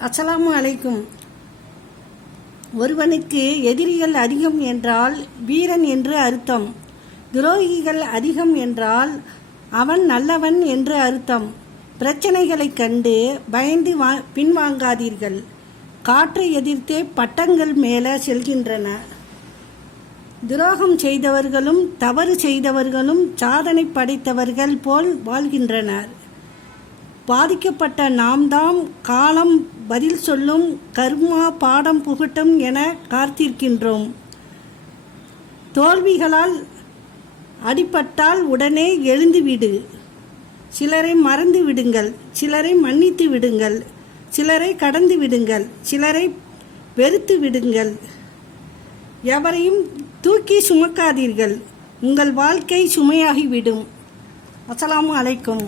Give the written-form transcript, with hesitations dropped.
அஸ்ஸலாமு அலைக்கும். ஒருவனுக்கு எதிரிகள் அதிகம் என்றால் வீரன் என்று அர்த்தம். துரோகிகள் அதிகம் என்றால் அவன் நல்லவன் என்று அர்த்தம். பிரச்சனைகளைக் கண்டு பயந்து பின்வாங்காதீர்கள். காற்றை எதிர்த்தே பட்டங்கள் மேலே செல்கின்றன. துரோகம் செய்தவர்களும் தவறு செய்தவர்களும் சாதனை படைத்தவர்கள் போல் வாழ்கின்றனர். பாதிக்கப்பட்ட நாம் தாம் காலம் பதில் சொல்லும், கர்மா பாடம் புகட்டும் என காத்திருக்கின்றோம். தோல்விகளால் அடிபட்டால் உடனே எழுந்துவிடு. சிலரை மறந்து விடுங்கள், சிலரை மன்னித்து விடுங்கள், சிலரை கடந்து விடுங்கள், சிலரை வெறுத்து விடுங்கள். எவரையும் தூக்கி சுமக்காதீர்கள், உங்கள் வாழ்க்கை சுமையாகிவிடும். அஸ்ஸலாமு அலைக்கும்.